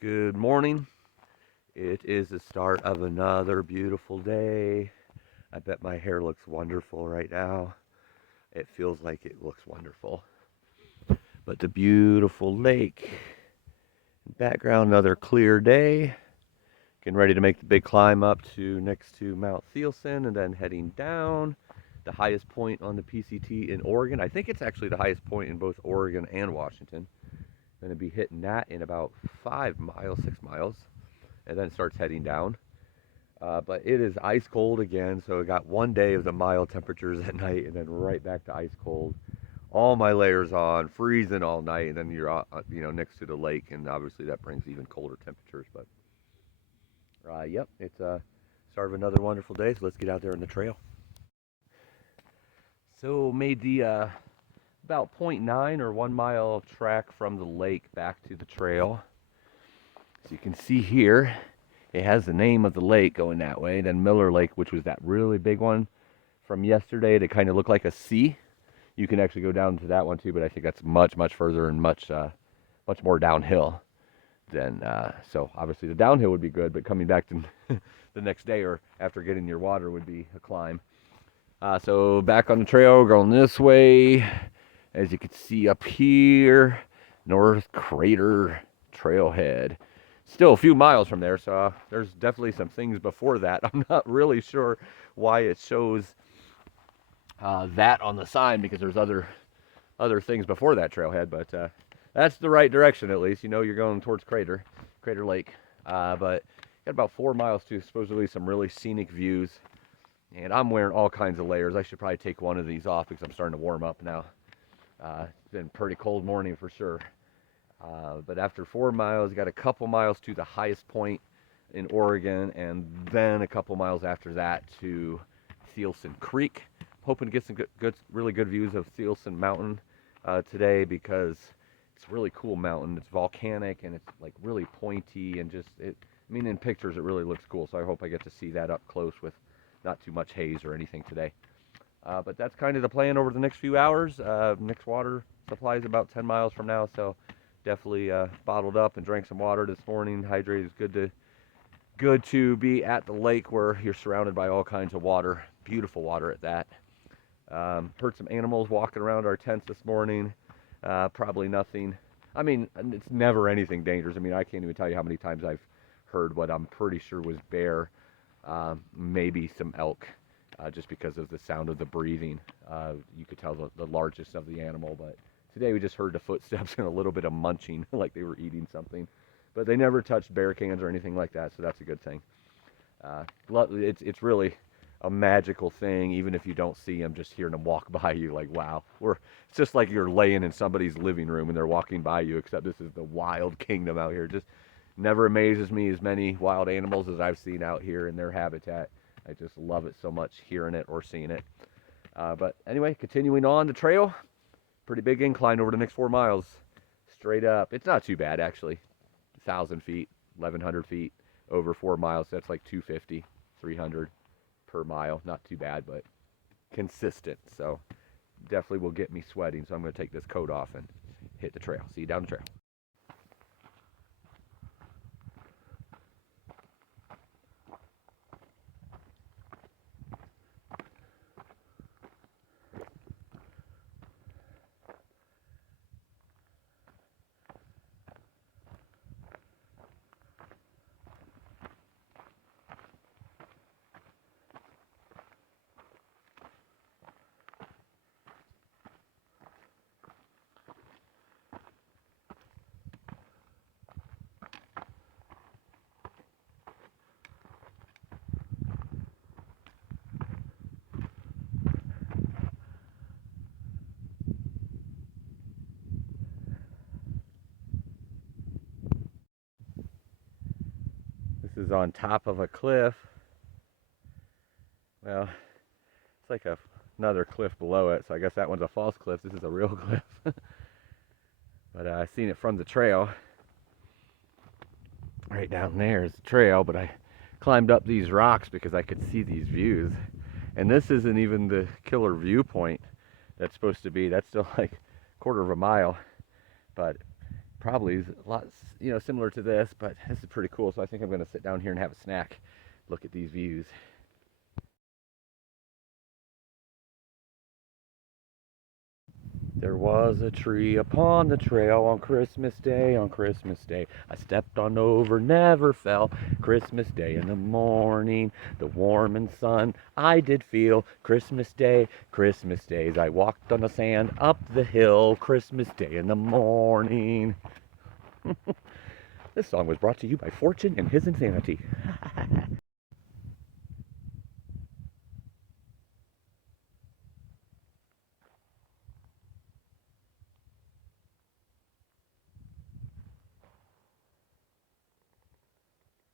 Good morning. It is the start of another beautiful day. I bet my hair looks wonderful right now. It feels like it looks wonderful. But the beautiful lake. Background, another clear day. Getting ready to make the big climb up to next to Mount Thielsen and then heading down. The highest point on the PCT in Oregon. I think it's actually the highest point in both Oregon and Washington. Going to be hitting that in about 5 miles, 6 miles. And then it starts heading down. But it is ice cold again, so I got one day of the mild temperatures at night, and then right back to ice cold. All my layers on, freezing all night, and then you're next to the lake, and obviously that brings even colder temperatures. But yep, it's start of another wonderful day. So let's get out there on the trail. So made the about 0.9 or 1 mile track from the lake back to the trail. So you can see here, it has the name of the lake going that way. Then Miller Lake, which was that really big one from yesterday that kind of looked like a C. You can actually go down to that one too, but I think that's much, much further and much more downhill than. So obviously the downhill would be good, but coming back to the next day or after getting your water would be a climb. So back on the trail, going this way. As you can see up here, North Crater Trailhead. Still a few miles from there, so there's definitely some things before that. I'm not really sure why it shows that on the sign, because there's other things before that trailhead, but that's the right direction at least. You know you're going towards Crater Lake, but got about 4 miles to supposedly some really scenic views, and I'm wearing all kinds of layers. I should probably take one of these off because I'm starting to warm up now. It's been a pretty cold morning for sure. But after 4 miles, got a couple miles to the highest point in Oregon, and then a couple miles after that to Thielsen Creek. Hoping to get some really good views of Thielsen Mountain today, because it's a really cool mountain. It's volcanic and it's like really pointy and in pictures it really looks cool. So I hope I get to see that up close with not too much haze or anything today. But that's kind of the plan over the next few hours. Next water supply is about 10 miles from now, so definitely bottled up and drank some water this morning. Hydrated is good to be at the lake where you're surrounded by all kinds of water. Beautiful water at that. Heard some animals walking around our tents this morning. Probably nothing. It's never anything dangerous. I can't even tell you how many times I've heard what I'm pretty sure was bear, maybe some elk. Just because of the sound of the breathing. You could tell the largest of the animal, but today we just heard the footsteps and a little bit of munching, like they were eating something. But they never touched bear cans or anything like that, so that's a good thing. It's really a magical thing, even if you don't see them, just hearing them walk by you, like, wow. It's just like you're laying in somebody's living room and they're walking by you, except this is the wild kingdom out here. Just never amazes me as many wild animals as I've seen out here in their habitat. I just love it so much, hearing it or seeing it. But anyway, continuing on the trail. Pretty big incline over the next 4 miles. Straight up. It's not too bad, actually. 1,000 feet, 1,100 feet over 4 miles. That's like 250, 300 per mile. Not too bad, but consistent. So definitely will get me sweating. So I'm going to take this coat off and hit the trail. See you down the trail. This is on top of a cliff. Well, it's like another cliff below it, so I guess that one's a false cliff. This is a real cliff. But I've seen it from the trail. Right down there is the trail, but I climbed up these rocks because I could see these views. And this isn't even the killer viewpoint that's supposed to be. That's still like a quarter of a mile. But probably is a lot, similar to this, but this is pretty cool. So I think I'm going to sit down here and have a snack, look at these views. There was a tree upon the trail on Christmas Day, on Christmas Day. I stepped on over, never fell. Christmas Day in the morning, the warm and sun I did feel. Christmas Day, as I walked on the sand up the hill. Christmas Day in the morning. This song was brought to you by Fortune and his insanity.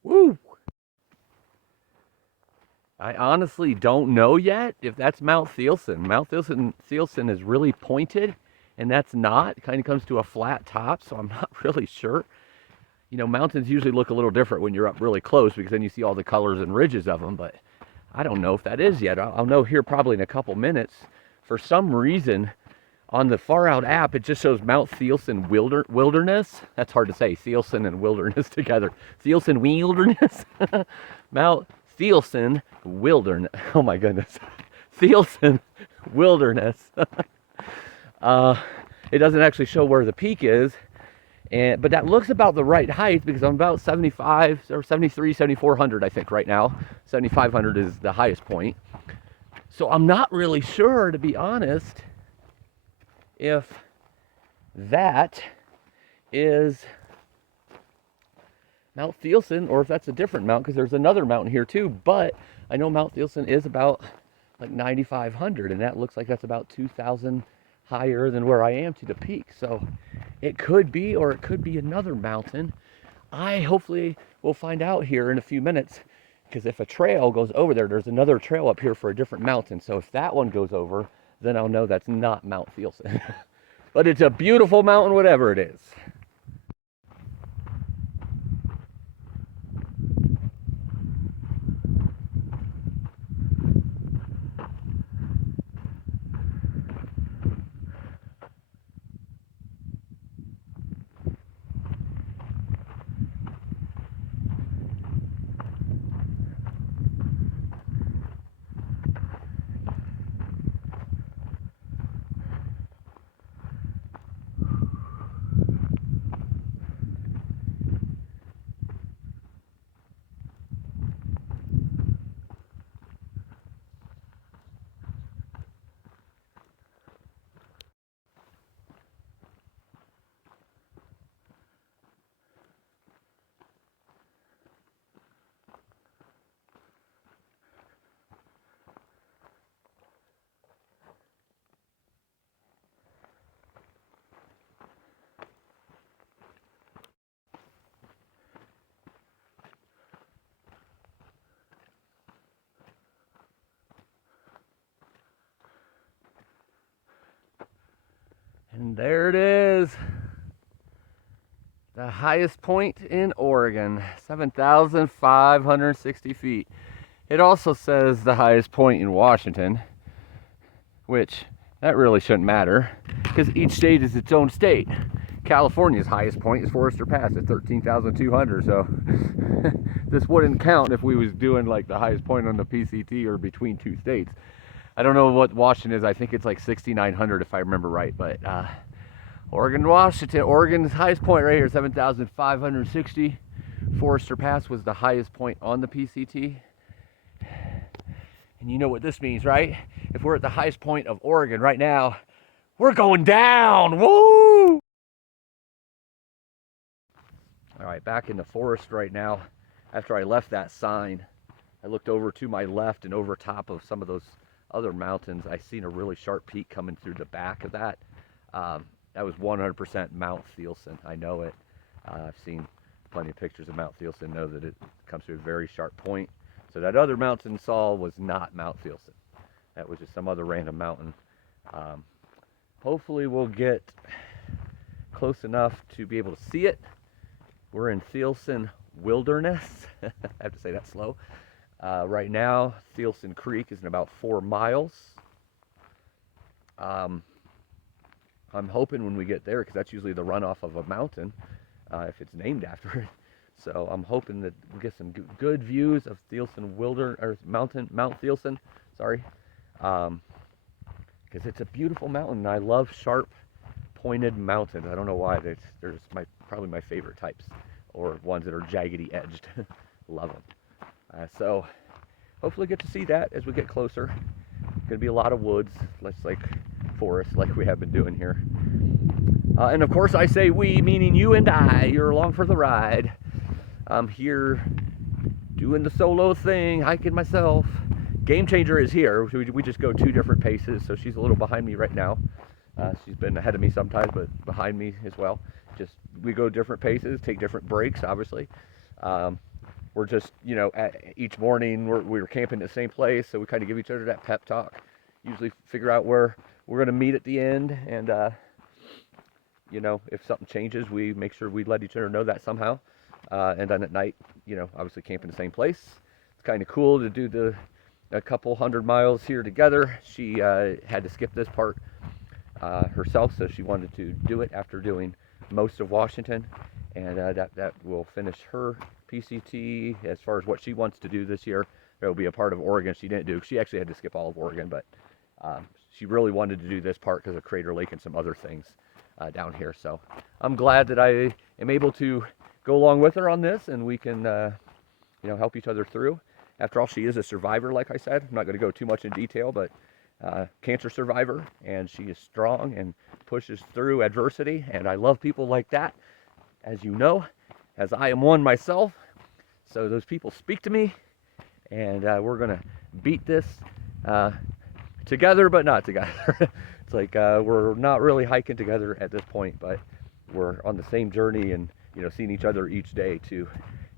Woo! I honestly don't know yet if that's Mount Thielsen. Mount Thielsen is really pointed, and that's not. It kind of comes to a flat top, so I'm not really sure. Mountains usually look a little different when you're up really close because then you see all the colors and ridges of them, but I don't know if that is yet. I'll know here probably in a couple minutes. For some reason, on the Far Out app, it just shows Mount Thielsen Wilderness. That's hard to say, Thielsen and Wilderness together. Thielsen Wilderness? Mount Thielsen Wilderness. Oh my goodness. Thielsen Wilderness. It doesn't actually show where the peak is, but that looks about the right height because I'm about 75 or 73, 7,400 I think right now. 7,500 is the highest point. So I'm not really sure, to be honest, if that is Mount Thielsen or if that's a different mountain, because there's another mountain here too, but I know Mount Thielsen is about like 9,500, and that looks like that's about 2,000 higher than where I am to the peak. So it could be, or it could be another mountain. I hopefully will find out here in a few minutes, because if a trail goes over there, there's another trail up here for a different mountain. So if that one goes over, then I'll know that's not Mount Thielsen. But it's a beautiful mountain, whatever it is. And there it is. The highest point in Oregon, 7,560 feet. It also says the highest point in Washington, which that really shouldn't matter because each state is its own state. California's highest point is Forester Pass at 13,200. So this wouldn't count if we was doing like the highest point on the PCT or between two states. I don't know what Washington is. I think it's like 6,900 if I remember right. But Oregon, Washington, Oregon's highest point right here, 7,560. Forester Pass was the highest point on the PCT. And you know what this means, right? If we're at the highest point of Oregon right now, we're going down. Woo! All right, back in the forest right now. After I left that sign, I looked over to my left and over top of some of those other mountains. I seen a really sharp peak coming through the back of that. That was 100% Mount Thielsen. I know it. I've seen plenty of pictures of Mount Thielsen, know that it comes to a very sharp point. So that other mountain saw was not Mount Thielsen. That was just some other random mountain. Hopefully we'll get close enough to be able to see it. We're in Thielsen Wilderness. I have to say that slow. Right now, Thielsen Creek is in about 4 miles. I'm hoping when we get there, because that's usually the runoff of a mountain, if it's named after it. So I'm hoping that we'll get some good views of Mount Thielsen, sorry. Because it's a beautiful mountain. I love sharp, pointed mountains. I don't know why. They're probably my favorite types, or ones that are jaggedy edged. Love them. So hopefully get to see that as we get closer. Going to be a lot of woods, like forest, like we have been doing here. And of course I say we, meaning you and I. You're along for the ride. I'm here doing the solo thing, hiking myself. Game Changer is here. We just go 2 different paces, so she's a little behind me right now. She's been ahead of me sometimes, but behind me as well. We go different paces, take different breaks, obviously. We're just, each morning we're camping at the same place, so we kind of give each other that pep talk. Usually figure out where we're going to meet at the end, and, if something changes, we make sure we let each other know that somehow. And then at night, obviously camping the same place. It's kind of cool to do a couple 100 miles here together. She had to skip this part herself, so she wanted to do it after doing most of Washington, and that will finish her PCT. As far as what she wants to do this year, there will be a part of Oregon she didn't do. She actually had to skip all of Oregon, but she really wanted to do this part because of Crater Lake and some other things down here. So I'm glad that I am able to go along with her on this, and we can help each other through. After all, she is a survivor, like I said. I'm not going to go too much in detail, but cancer survivor, and she is strong and pushes through adversity, and I love people like that, as you know, as I am one myself. So those people speak to me, and we're going to beat this together, but not together. It's like we're not really hiking together at this point, but we're on the same journey, and seeing each other each day to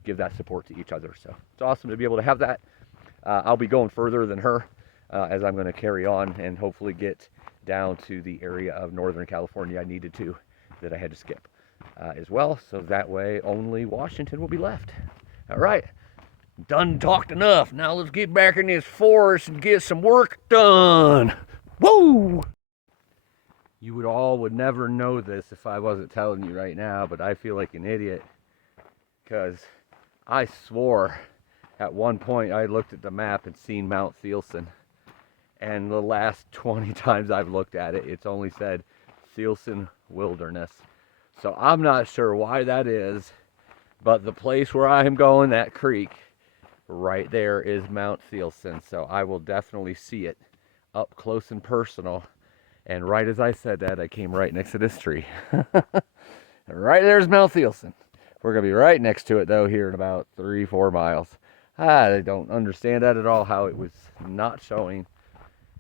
give that support to each other. So it's awesome to be able to have that. I'll be going further than her as I'm going to carry on and hopefully get down to the area of Northern California I needed to, that I had to skip as well. So that way only Washington will be left. All right, done talked enough. Now let's get back in this forest and get some work done. Woo! You would never know this if I wasn't telling you right now, but I feel like an idiot because I swore at one point I looked at the map and seen Mount Thielsen, and the last 20 times I've looked at it, it's only said Thielsen Wilderness. So I'm not sure why that is, but the place where I'm going, that creek, right there is Mount Thielsen. So I will definitely see it up close and personal. And right as I said that, I came right next to this tree. Right there's Mount Thielsen. We're going to be right next to it, though, here in about 3-4 miles. I don't understand that at all, how it was not showing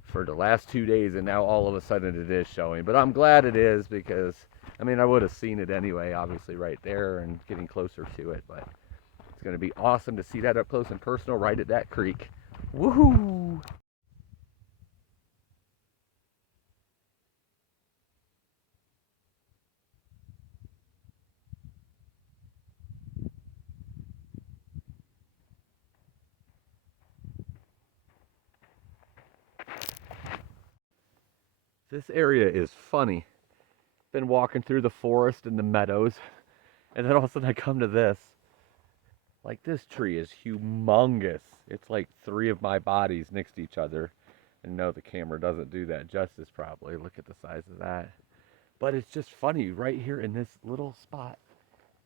for the last 2 days, and now all of a sudden it is showing. But I'm glad it is, because, I mean, I would have seen it anyway, obviously, right there and getting closer to it. But it's going to be awesome to see that up close and personal right at that creek. Woohoo! This area is funny. Been walking through the forest and the meadows, and then all of a sudden I come to this. Like, this tree is humongous. It's like 3 of my bodies next to each other. And no, the camera doesn't do that justice probably. Look at the size of that. But it's just funny, right here in this little spot,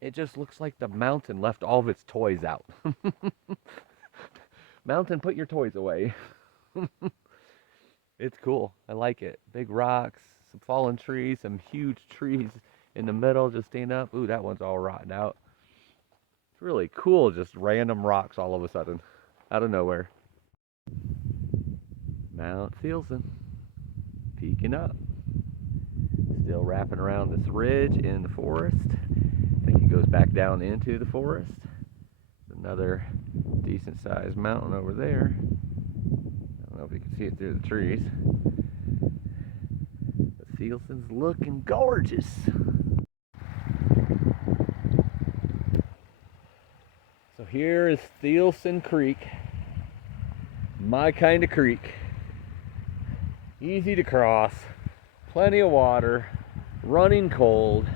it just looks like the mountain left all of its toys out. Mountain, put your toys away. It's cool. I like it. Big rocks, some fallen trees, some huge trees in the middle just staying up. Ooh, that one's all rotten out. It's really cool, just random rocks all of a sudden, out of nowhere. Mount Thielsen, peeking up. Still wrapping around this ridge in the forest. I think it goes back down into the forest. Another decent sized mountain over there. I don't know if you can see it through the trees. But Thielsen's looking gorgeous. So here is Thielsen Creek. My kind of creek. Easy to cross. Plenty of water. running cold.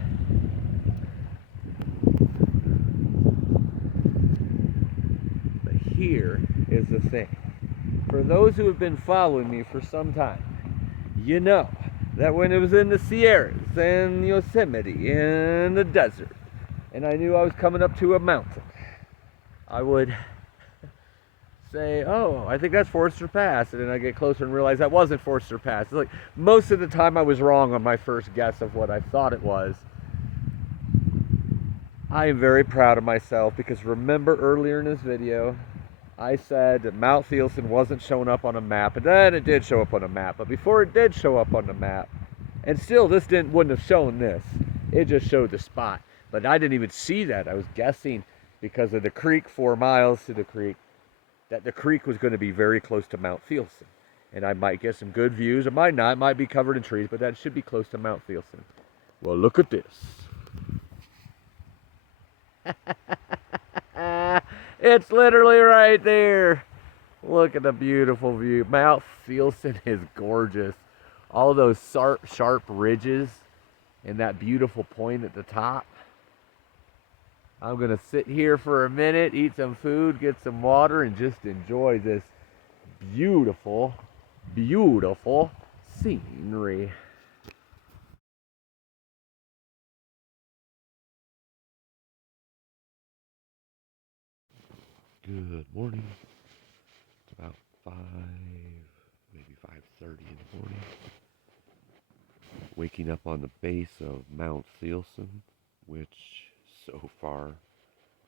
But here is the thing. For those who have been following me for some time, you know that when it was in the Sierras and Yosemite and the desert, and I knew I was coming up to a mountain, I would say, oh, I think that's Forester Pass, and then I get closer and realize that wasn't Forester Pass. It's like most of the time I was wrong on my first guess of what I thought it was. I am very proud of myself because remember earlier in this video I said that Mount Thielsen wasn't showing up on a map, and then it did show up on a map. But before it did show up on the map, and still this wouldn't have shown this, it just showed the spot. But I didn't even see that. I was guessing because of the creek, 4 miles to the creek, that the creek was going to be very close to Mount Thielsen. And I might get some good views. It might not. It might be covered in trees, but that should be close to Mount Thielsen. Well, look at this. It's literally right there. Look at the beautiful view. Mount Thielsen is gorgeous. All those sharp ridges and that beautiful point at the top. I'm going to sit here for a minute, eat some food, get some water, and just enjoy this beautiful, beautiful scenery. Good morning. It's about 5, maybe 5:30 in the morning. Waking up on the base of Mount Thielsen, which so far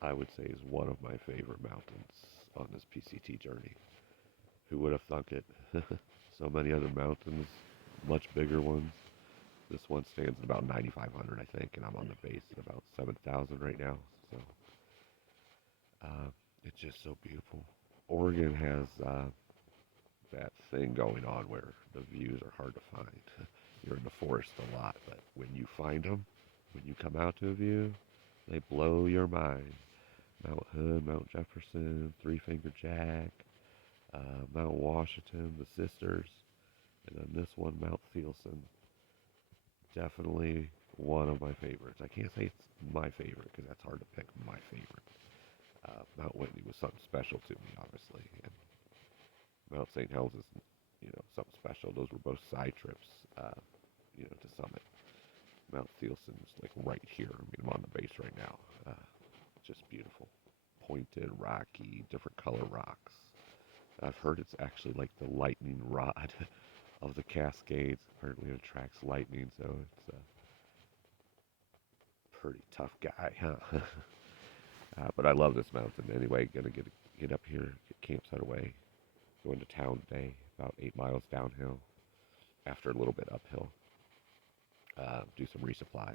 I would say is one of my favorite mountains on this PCT journey. Who would have thunk it? So many other mountains, much bigger ones. This one stands at about 9,500, I think, and I'm on the base at about 7,000 right now. So it's just so beautiful. Oregon has that thing going on where the views are hard to find. You're in the forest a lot, but when you find them, when you come out to a view, they blow your mind. Mount Hood, Mount Jefferson, Three Finger Jack, Mount Washington, the Sisters, and then this one, Mount Thielsen. Definitely one of my favorites. I can't say it's my favorite because that's hard to pick my favorite. Mount Whitney was something special to me, obviously, and Mount St. Helens is, something special. Those were both side trips, to summit. Mount Thielsen is like right here. I mean, I'm on the base right now. Just beautiful, pointed, rocky, different color rocks. I've heard it's actually like the lightning rod of the Cascades. Apparently, it attracts lightning, so it's a pretty tough guy, huh? But I love this mountain. Anyway, gonna get up here, get campsite away, go into town today, about 8 miles downhill, after a little bit uphill. Do some resupply,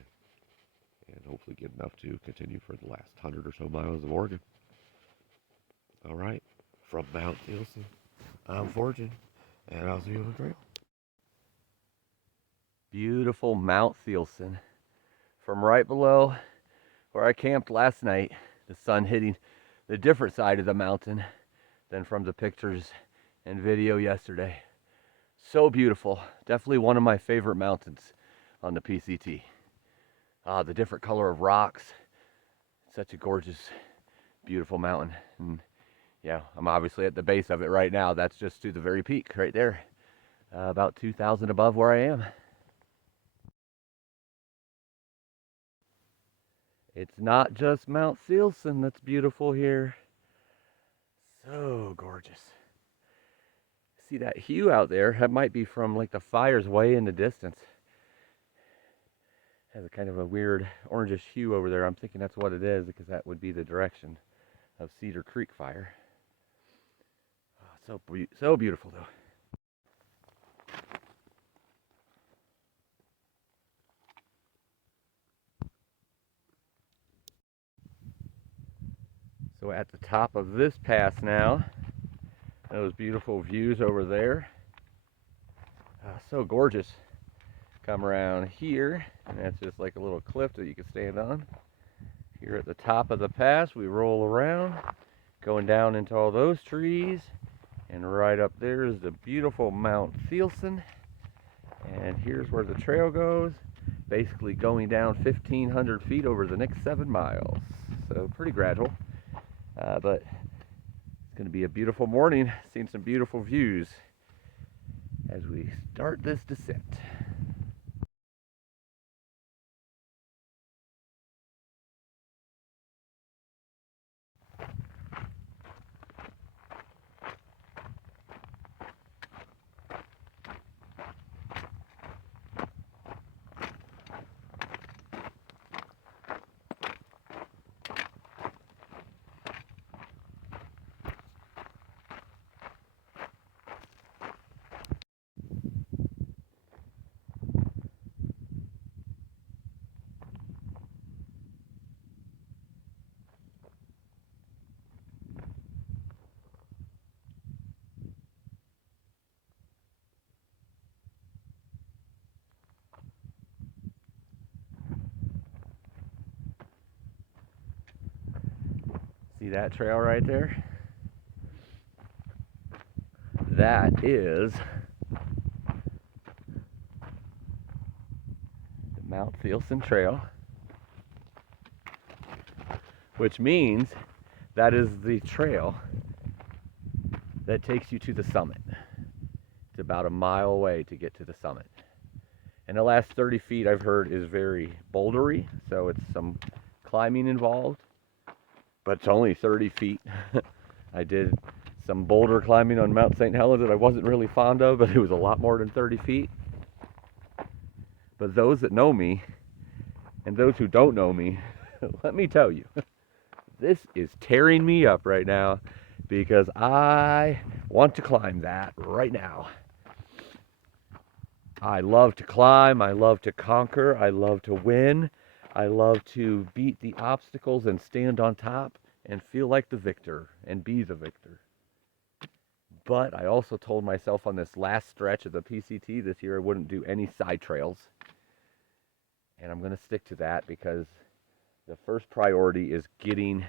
and hopefully get enough to continue for the last 100 or so miles of Oregon. All right, from Mount Thielsen, I'm Fortune, and I'll see you on the trail. Beautiful Mount Thielsen. From right below where I camped last night, the sun hitting the different side of the mountain than from the pictures and video yesterday. So beautiful. Definitely one of my favorite mountains on the PCT. The different color of rocks. Such a gorgeous, beautiful mountain. And yeah, I'm obviously at the base of it right now. That's just to the very peak right there. About 2,000 above where I am. It's not just Mount Thielsen that's beautiful here. So gorgeous. See that hue out there? That might be from like the fires way in the distance. Has a kind of a weird orangish hue over there. I'm thinking that's what it is because that would be the direction of Cedar Creek fire. Oh, so beautiful though. So at the top of this pass now, those beautiful views over there. So gorgeous. Come around here, and that's just like a little cliff that you can stand on. Here at the top of the pass, we roll around, going down into all those trees, and right up there is the beautiful Mount Thielsen. And here's where the trail goes. basically going down 1,500 feet over the next 7 miles. So pretty gradual, but it's going to be a beautiful morning, seeing some beautiful views as we start this descent. See that trail right there? That is the Mount Thielsen Trail, which means that is the trail that takes you to the summit. It's about a mile away to get to the summit. And the last 30 feet I've heard is very bouldery, so it's some climbing involved, but it's only 30 feet. I did some boulder climbing on Mount St. Helens that I wasn't really fond of, but it was a lot more than 30 feet. But those that know me, and those who don't know me, let me tell you, this is tearing me up right now because I want to climb that right now. I love to climb, I love to conquer, I love to win, I love to beat the obstacles and stand on top and feel like the victor and be the victor. But I also told myself on this last stretch of the PCT this year I wouldn't do any side trails. And I'm going to stick to that because the first priority is getting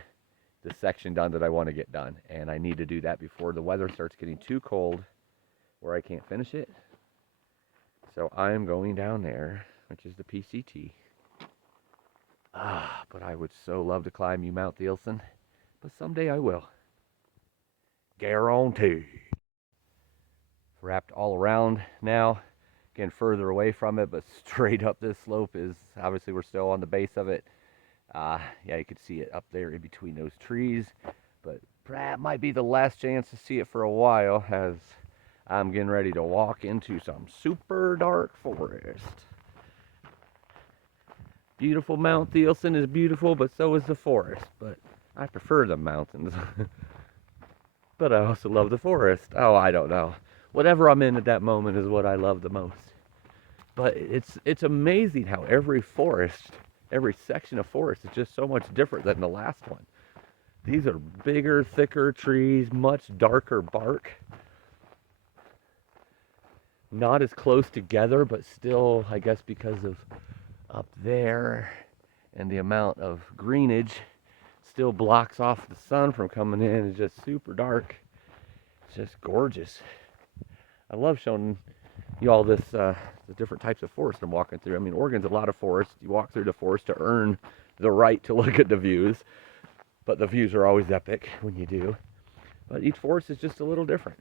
the section done that I want to get done. And I need to do that before the weather starts getting too cold where I can't finish it. So I'm going down there, which is the PCT. But I would so love to climb you Mount Thielsen. But someday I will. Guarantee. Wrapped all around now. Again, further away from it, but straight up this slope is, obviously we're still on the base of it. Yeah, you can see it up there in between those trees. But that might be the last chance to see it for a while as I'm getting ready to walk into some super dark forest. Beautiful Mount Thielsen is beautiful, but so is the forest. But I prefer the mountains. But I also love the forest. Oh, I don't know. Whatever I'm in at that moment is what I love the most. But it's amazing how every section of forest is just so much different than the last one. These are bigger, thicker trees, much darker bark. Not as close together, but still, I guess because of up there and the amount of greenage still blocks off the sun from coming in. It's just super dark. It's just gorgeous. I love showing you all this, the different types of forest I'm walking through. I mean, Oregon's a lot of forest. You walk through the forest to earn the right to look at the views, but the views are always epic when you do. But each forest is just a little different.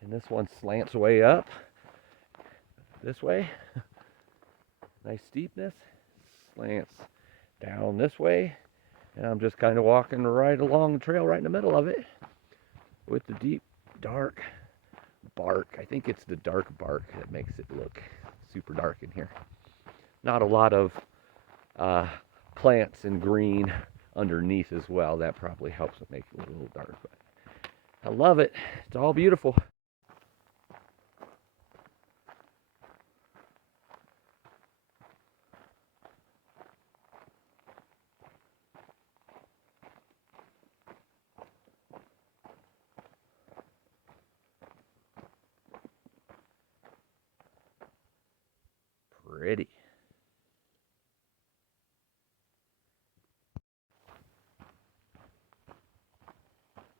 And this one slants way up this way. Nice steepness. Slants down this way. And I'm just kind of walking right along the trail right in the middle of it with the deep, dark bark. I think it's the dark bark that makes it look super dark in here. Not a lot of plants and green underneath as well. That probably helps it make it a little dark. But I love it. It's all beautiful. Pretty.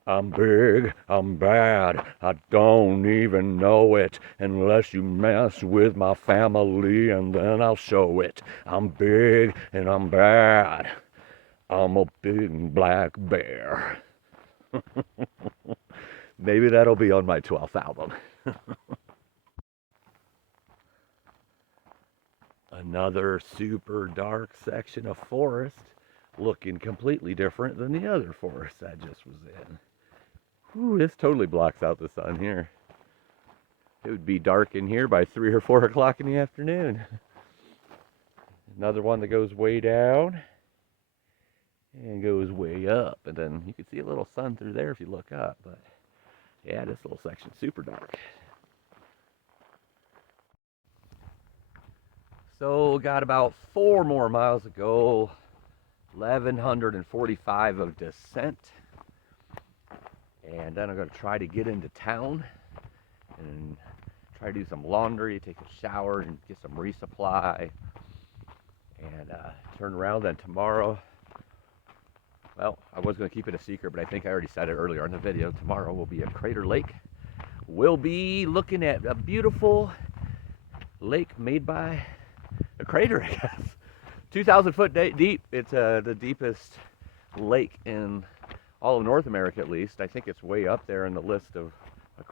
I'm big, I'm bad, I don't even know it, unless you mess with my family and then I'll show it. I'm big and I'm bad, I'm a big black bear. Maybe that'll be on my 12th album. Another super dark section of forest, looking completely different than the other forest I just was in. Whew, this totally blocks out the sun here. It would be dark in here by 3 or 4 o'clock in the afternoon. Another one that goes way down and goes way up, and then you can see a little sun through there if you look up. But yeah, this little section's super dark. So got about 4 more miles to go. 1,145 of descent, and then I'm going to try to get into town and try to do some laundry, take a shower, and get some resupply, and turn around. Then tomorrow, well, I was going to keep it a secret, but I think I already said it earlier in the video. Tomorrow will be at Crater Lake. We'll be looking at a beautiful lake made by a crater, I guess. 2,000 foot deep. It's the deepest lake in all of North America, at least. I think it's way up there in the list of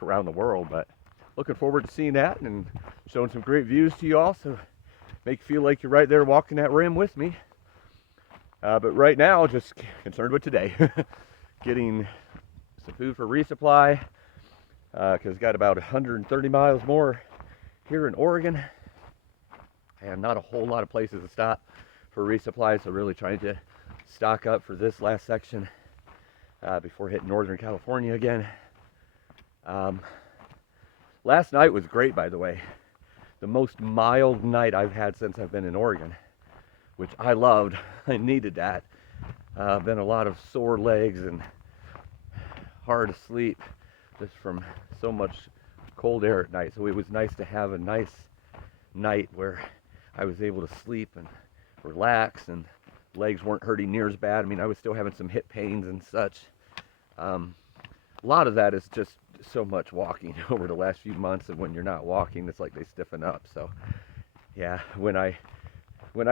around the world, but looking forward to seeing that and showing some great views to you all, so make you feel like you're right there walking that rim with me. But right now, just concerned with today. Getting some food for resupply, because got about 130 miles more here in Oregon, and not a whole lot of places to stop for resupply, so really trying to stock up for this last section before hitting Northern California again. Last night was great, by the way. The most mild night I've had since I've been in Oregon, which I loved. I needed that. Been a lot of sore legs and hard to sleep just from so much cold air at night. So it was nice to have a nice night where I was able to sleep and relax, and legs weren't hurting near as bad. I mean, I was still having some hip pains and such. A lot of that is just so much walking over the last few months, and when you're not walking, it's like they stiffen up. So yeah, when I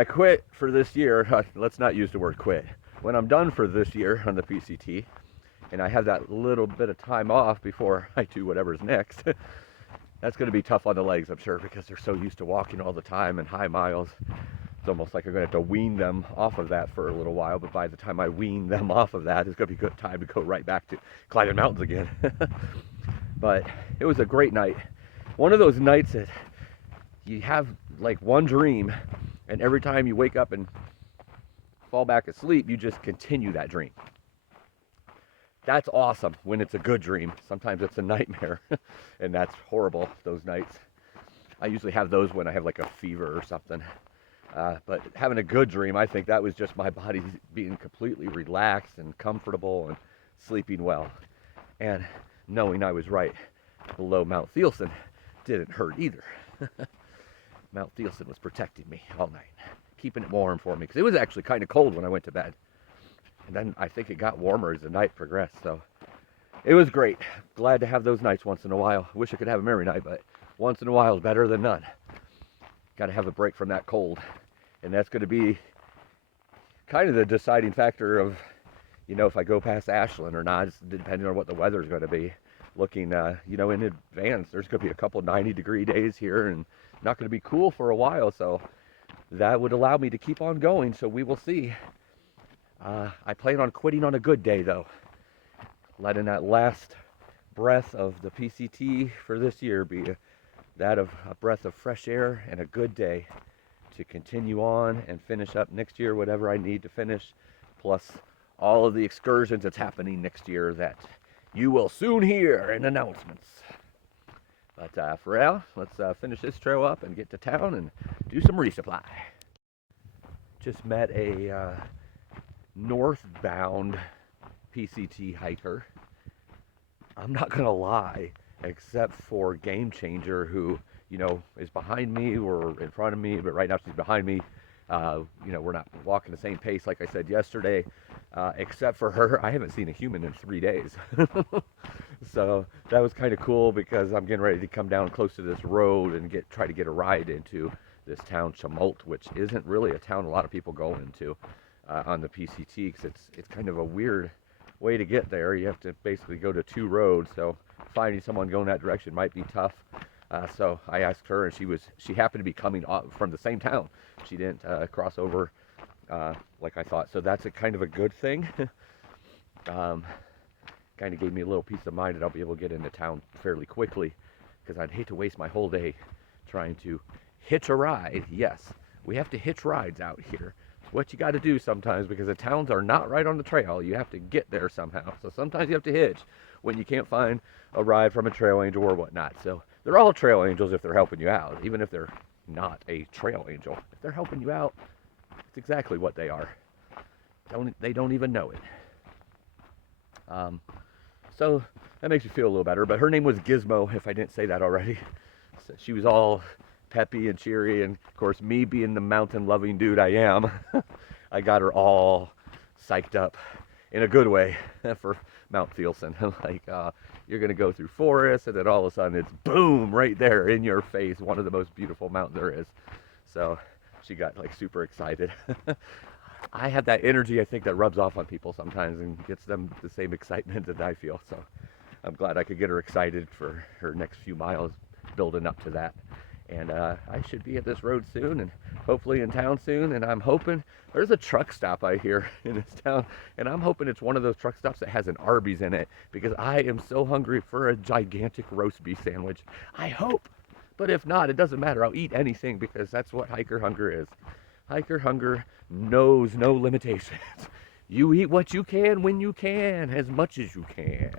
quit for this year, let's not use the word quit. When I'm done for this year on the PCT, and I have that little bit of time off before I do whatever's next, that's going to be tough on the legs, I'm sure, because they're so used to walking all the time and high miles. It's almost like I'm going to have to wean them off of that for a little while, but by the time I wean them off of that, it's going to be good time to go right back to climbing mountains again. But it was a great night. One of those nights that you have like one dream, and every time you wake up and fall back asleep, you just continue that dream. That's awesome when it's a good dream. Sometimes it's a nightmare, and that's horrible, those nights. I usually have those when I have like a fever or something. But having a good dream, I think that was just my body being completely relaxed and comfortable and sleeping well. And knowing I was right below Mount Thielsen didn't hurt either. Mount Thielsen was protecting me all night, keeping it warm for me, because it was actually kind of cold when I went to bed. And then I think it got warmer as the night progressed, so it was great. Glad to have those nights once in a while. Wish I could have them every night, but once in a while is better than none. Got to have a break from that cold. And that's going to be kind of the deciding factor of, you know, if I go past Ashland or not, depending on what the weather is going to be. Looking, you know, in advance, there's going to be a couple 90-degree days here and not going to be cool for a while. So that would allow me to keep on going. So we will see. I plan on quitting on a good day, though. Letting that last breath of the PCT for this year be that of a breath of fresh air and a good day to continue on and finish up next year, whatever I need to finish, plus all of the excursions that's happening next year that you will soon hear in announcements. But for now, let's finish this trail up and get to town and do some resupply. Just met a northbound PCT hiker. I'm not gonna lie, except for Game Changer, who, you know, is behind me or in front of me, but right now she's behind me. We're not walking the same pace like I said yesterday, except for her. I haven't seen a human in 3 days. So that was kind of cool because I'm getting ready to come down close to this road and try to get a ride into this town Tumult, which isn't really a town a lot of people go into on the PCT, because it's kind of a weird way to get there. You have to basically go to 2 roads, so finding someone going that direction might be tough. So I asked her, and she happened to be coming from the same town. She didn't cross over like I thought, so that's a kind of a good thing. Kind of gave me a little peace of mind that I'll be able to get into town fairly quickly, because I'd hate to waste my whole day trying to hitch a ride. Yes, we have to hitch rides out here. What you got to do sometimes, because the towns are not right on the trail. You have to get there somehow. So sometimes you have to hitch when you can't find a ride from a trail angel or whatnot. So they're all trail angels if they're helping you out, even if they're not a trail angel. If they're helping you out, it's exactly what they are. They don't even know it. So that makes me feel a little better. But her name was Gizmo, if I didn't say that already. So she was all peppy and cheery, and of course, me being the mountain loving dude I am, I got her all psyched up in a good way for Mount Thielsen. Like, you're gonna go through forest, and then all of a sudden it's boom right there in your face, one of the most beautiful mountains there is. So she got like super excited. I have that energy, I think, that rubs off on people sometimes and gets them the same excitement that I feel. So I'm glad I could get her excited for her next few miles building up to that. And I should be at this road soon, and hopefully in town soon. And I'm hoping there's a truck stop I hear in this town, and I'm hoping it's one of those truck stops that has an Arby's in it, because I am so hungry for a gigantic roast beef sandwich. I hope. But if not, it doesn't matter. I'll eat anything, because that's what hiker hunger is. Hiker hunger knows no limitations. You eat what you can when you can, as much as you can.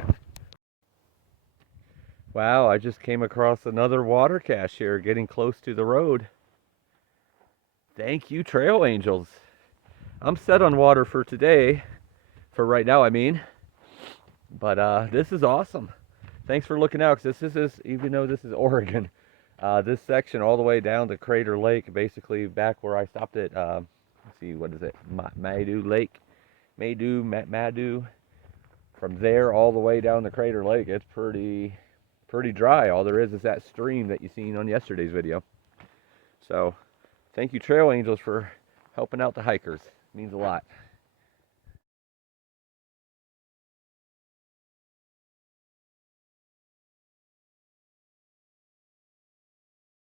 Wow, I just came across another water cache here, getting close to the road. Thank you, trail angels. I'm set on water for today, for right now I mean. But this is awesome. Thanks for looking out, because this is, even though this is Oregon, this section all the way down to Crater Lake, basically back where I stopped at, let's see, what is it, Madu Lake? Madu. From there all the way down to Crater Lake, it's pretty dry. All there is that stream that you seen on yesterday's video. So thank you, trail angels, for helping out the hikers. It means a lot.